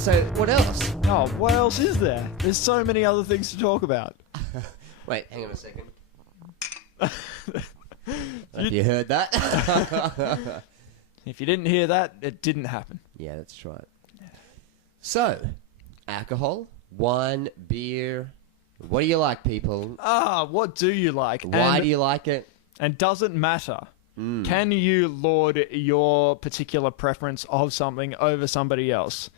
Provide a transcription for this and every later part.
So what else? Oh, what else is there? There's so many other things to talk about. Wait, hang on a second. Have you heard that? If you didn't hear that, it didn't happen. Yeah, that's right. So, alcohol, wine, beer. What do you like, people? What do you like? Why do you like it? And doesn't matter. Can you lord your particular preference of something over somebody else?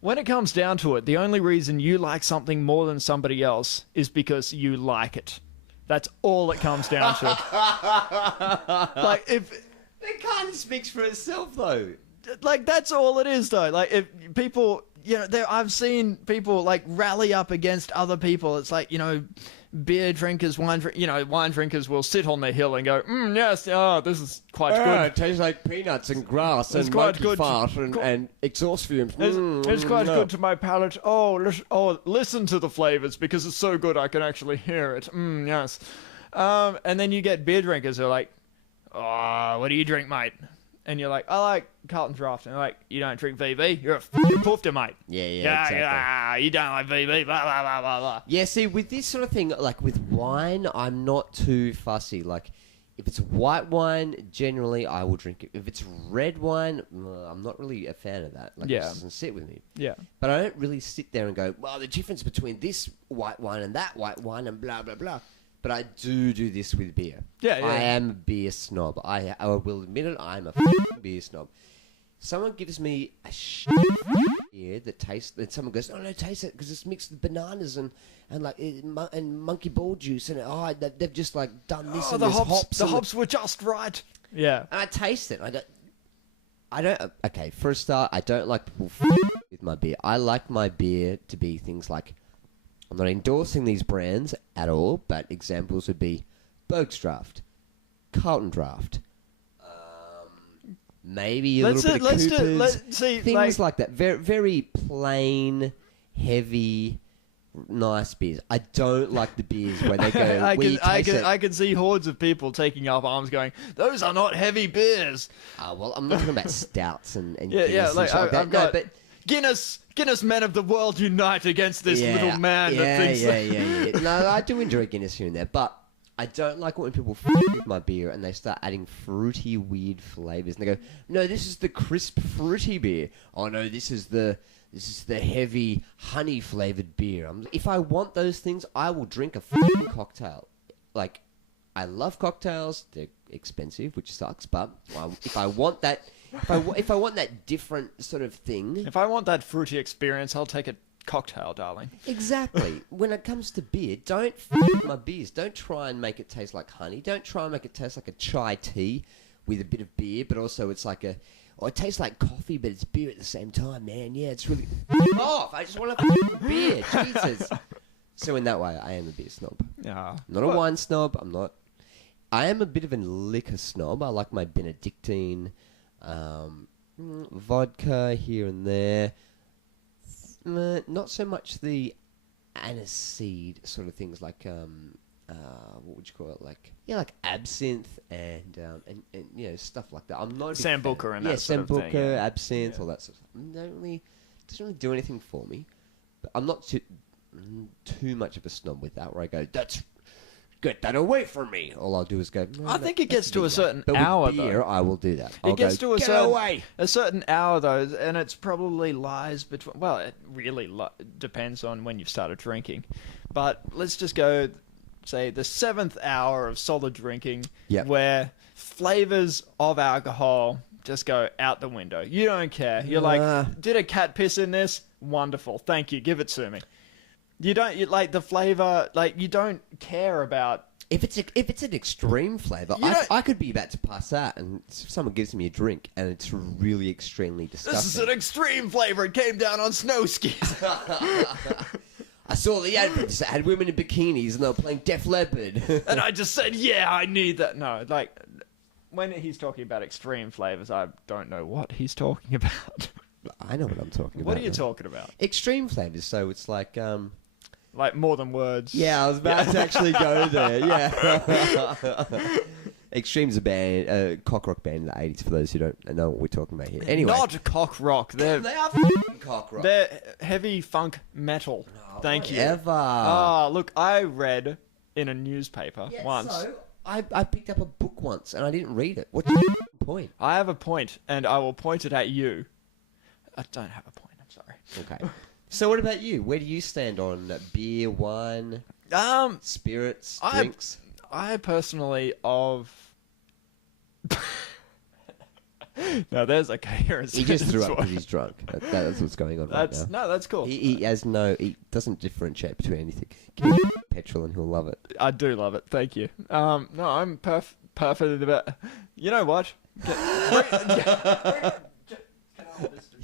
When it comes down to it, the only reason you like something more than somebody else is because you like it. That's all it comes down to. Like, if... It kind of speaks for itself, though. Like, that's all it is, though. Like, if people... You know, I've seen people, like, rally up against other people. It's like, you know... Beer drinkers, wine drinkers will sit on the hill and go, yes, this is quite good. It tastes like peanuts and grass It's and quite monkey good. fart and exhaust fumes. It's quite good to my palate. Listen to the flavors because it's so good I can actually hear it. Yes. And then you get beer drinkers who are like, what do you drink, mate? And you're like, I like Carlton Draft. And they're like, you don't drink VB? You're a f***ing poofter, mate. Yeah, exactly. You don't like VB, blah, blah, blah, blah, blah. Yeah, see, with this sort of thing, like with wine, I'm not too fussy. Like, if it's white wine, generally I will drink it. If it's red wine, I'm not really a fan of that. Like, it doesn't sit with me. Yeah. But I don't really sit there and go, well, the difference between this white wine and that white wine and blah, blah, blah. But I do this with beer. Yeah. I am a beer snob. I will admit it, I'm a f***ing beer snob. Someone gives me a shit beer that tastes... Then someone goes, no, taste it, because it's mixed with bananas and monkey ball juice. And they've just, like, done this and the there's hops. The hops were just right. Yeah. And I taste it. I don't... Okay, for a start, I don't like people with my beer. I like my beer to be things like... I'm not endorsing these brands at all, but examples would be Berg's Draft, Carlton Draft, maybe a little bit of Cooper's, things like that. Very, very plain, heavy, nice beers. I don't like the beers where they go. I can see hordes of people taking up arms, going, "Those are not heavy beers." Well, I'm not talking about stouts and yeah, like I've got. But Guinness men of the world unite against this little man that thinks... Yeah. No, I do enjoy Guinness here and there, but I don't like when people with my beer and they start adding fruity, weird flavors. And they go, no, this is the crisp, fruity beer. Oh, no, this is the heavy, honey-flavored beer. If I want those things, I will drink a fucking cocktail. Like, I love cocktails. They're expensive, which sucks, but if I want that... If I want that different sort of thing... If I want that fruity experience, I'll take a cocktail, darling. Exactly. When it comes to beer, don't f*** my beers. Don't try and make it taste like honey. Don't try and make it taste like a chai tea with a bit of beer, but also it's like it tastes like coffee, but it's beer at the same time, man. Yeah, it's really... off! I just want a beer. Jesus. So in that way, I am a beer snob. Not a wine snob. I am a bit of a liquor snob. I like my Benedictine... vodka here and there. Not so much the aniseed sort of things like what would you call it? Like absinthe and stuff like that. I'm not Sambuca and that sort of thing. Sambuca, absinthe, all that sort of stuff. Doesn't really do anything for me. But I'm not too much of a snob with that. Where I go, get that away from me. All I'll do is go... No, I think it gets to a certain but hour, with beer, though. I will do that. It gets to a certain hour, though, and it's probably lies between... Well, it really depends on when you've started drinking. But let's just go, say, the 7th hour of solid drinking, where flavors of alcohol just go out the window. You don't care. You're like, did a cat piss in this? Wonderful. Thank you. Give it to me. You like the flavor, like you don't care about. If it's an extreme flavor, I could be about to pass out, and someone gives me a drink, and it's really extremely disgusting. This is an extreme flavor. It came down on snow skis. I saw the adverts that had women in bikinis, and they were playing Def Leppard. And I just said, yeah, I need that. No, like when he's talking about extreme flavors, I don't know what he's talking about. I know what I'm talking about. What are you talking about? Extreme flavors. So it's like more than words. Yeah, I was about to actually go there. Yeah. Extreme's a band, a cock rock band in the 80s, for those who don't know what we're talking about here. Anyway. Not cock rock. They are fucking cock rock. They're heavy funk metal. Thank you. Whatever. Ah, look, I read in a newspaper once. So, I picked up a book once, and I didn't read it. What's your point? I have a point, and I will point it at you. I don't have a point. I'm sorry. Okay. So what about you? Where do you stand on beer, wine, spirits, drinks? I personally No, there's a coherence. He just threw up because he's drunk. That's what's going on right now. No, that's cool. He doesn't differentiate between anything. Petrol and he'll love it. I do love it. Thank you. No, I'm perfect about. You know what?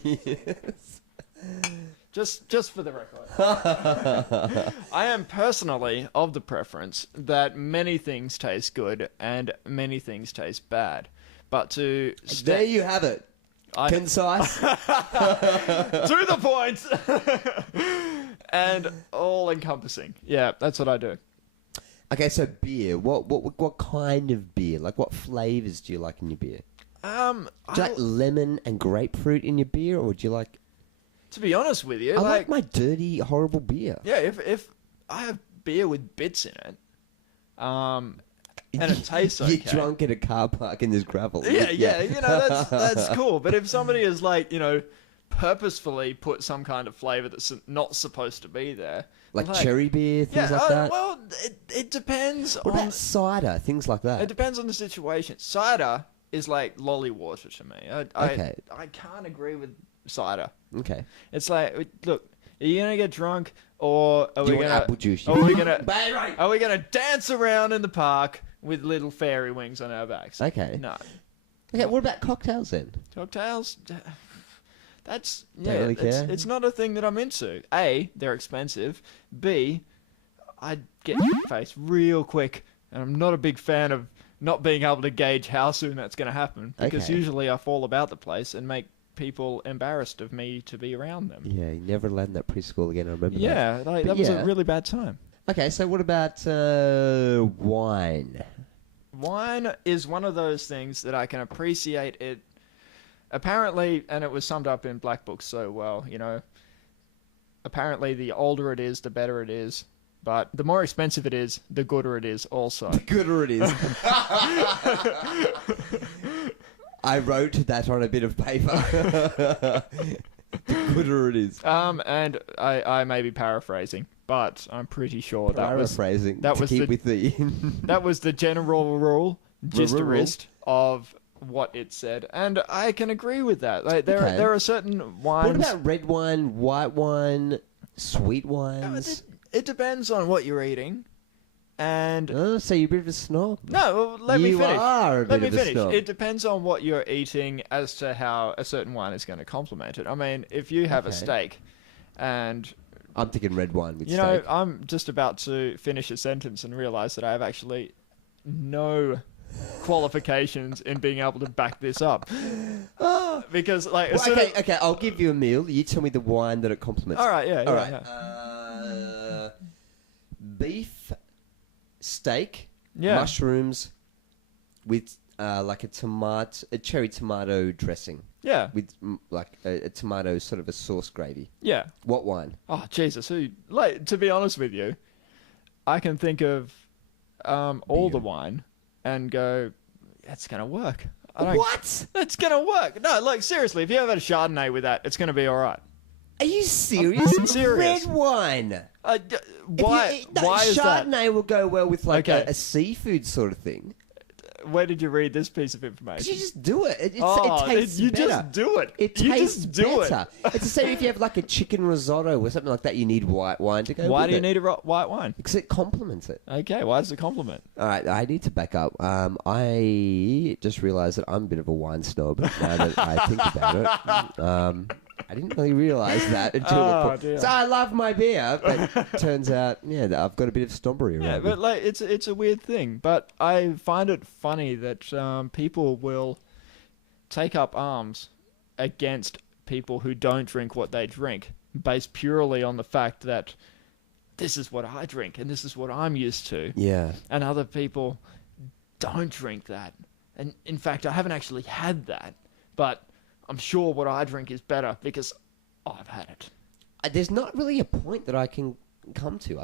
Yes. Just for the record, I am personally of the preference that many things taste good and many things taste bad. But there you have it. Concise. To the point. And all encompassing. Yeah, that's what I do. Okay, so beer. What kind of beer? Like, what flavors do you like in your beer? Do you like lemon and grapefruit in your beer, or do you like? To be honest with you, I like my dirty, horrible beer. Yeah, if I have beer with bits in it, and it tastes okay. You're drunk at a car park and there's gravel. Yeah, you know, that's cool. But if somebody has, like, you know, purposefully put some kind of flavour that's not supposed to be there. Like cherry beer, things like that? Well, it depends What about cider, things like that? It depends on the situation. Cider is like lolly water to me. Okay. I can't agree with cider. Okay. It's like, look, are you gonna get drunk, or are we gonna apple juice? Are we gonna dance around in the park with little fairy wings on our backs? Okay. No. Okay, what about cocktails then? Cocktails? That's Don't really care? It's not a thing that I'm into. A, they're expensive. B, I get face real quick, and I'm not a big fan of not being able to gauge how soon that's going to happen, because Okay. usually I fall about the place and make people embarrassed of me to be around them. Yeah, you never allowed in that preschool again, I remember that. Yeah, that was a really bad time. Okay, so what about wine? Wine is one of those things that I can appreciate it. Apparently, and it was summed up in Black Book so well, you know, apparently the older it is, the better it is. But the more expensive it is, the gooder it is also. The gooder it is. I wrote that on a bit of paper. The gooder it is. And I may be paraphrasing, but I'm pretty sure that was the general rule, gisterist of what it said, and I can agree with that. Like there are certain wines. What about red wine, white wine, sweet wines? It depends on what you're eating, and so you're a bit of a snob. No, well, let me finish. Let me finish. It depends on what you're eating as to how a certain wine is going to complement it. I mean, if you have a steak, and I'm thinking red wine with steak. You know, I'm just about to finish a sentence and realize that I have actually no qualifications in being able to back this up. Because, like, okay, I'll give you a meal. You tell me the wine that it complements. All right, yeah. All right. Beef, steak, mushrooms, with like a cherry tomato dressing. Yeah. With like a tomato, sort of a sauce gravy. Yeah. What wine? Oh, Jesus. Like, to be honest with you, I can think of all the wine and go, it's going to work. What? It's going to work. No, like, seriously, if you ever had a Chardonnay with that, it's going to be all right. Are you serious? I'm serious. Red wine. Why is that? Chardonnay will go well with like a seafood sort of thing. Where did you read this piece of information? Because you just do it. It tastes you better. just do it. It you tastes just do better. It's the same if you have like a chicken risotto or something like that. You need white wine to go. Why with do you it. need a white wine? Because it complements it. Okay, why does it complement? All right, I need to back up. I just realised that I'm a bit of a wine snob now that I think about it. I didn't really realise that until dear. So I love my beer, but turns out, I've got a bit of snobbery around. Yeah, but like it's a weird thing. But I find it funny that people will take up arms against people who don't drink what they drink, based purely on the fact that this is what I drink and this is what I'm used to. Yeah. And other people don't drink that. And in fact, I haven't actually had that, but I'm sure what I drink is better because I've had it. There's not really a point that I can come to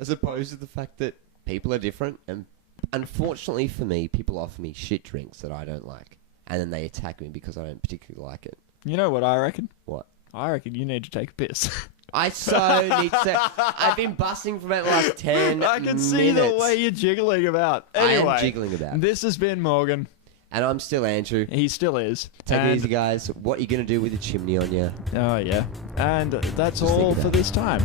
as opposed to the fact that people are different, and unfortunately for me, people offer me shit drinks that I don't like, and then they attack me because I don't particularly like it. You know what I reckon? What? I reckon you need to take a piss. I so need to. I've been bussing for about the last 10 minutes. I can see the way you're jiggling about. Anyway, I am jiggling about. This has been Morgan. And I'm still Andrew. He still is. Take And- it easy, guys. What are you going to do with the chimney on you? Oh, yeah. And that's Just think all about for it. this time.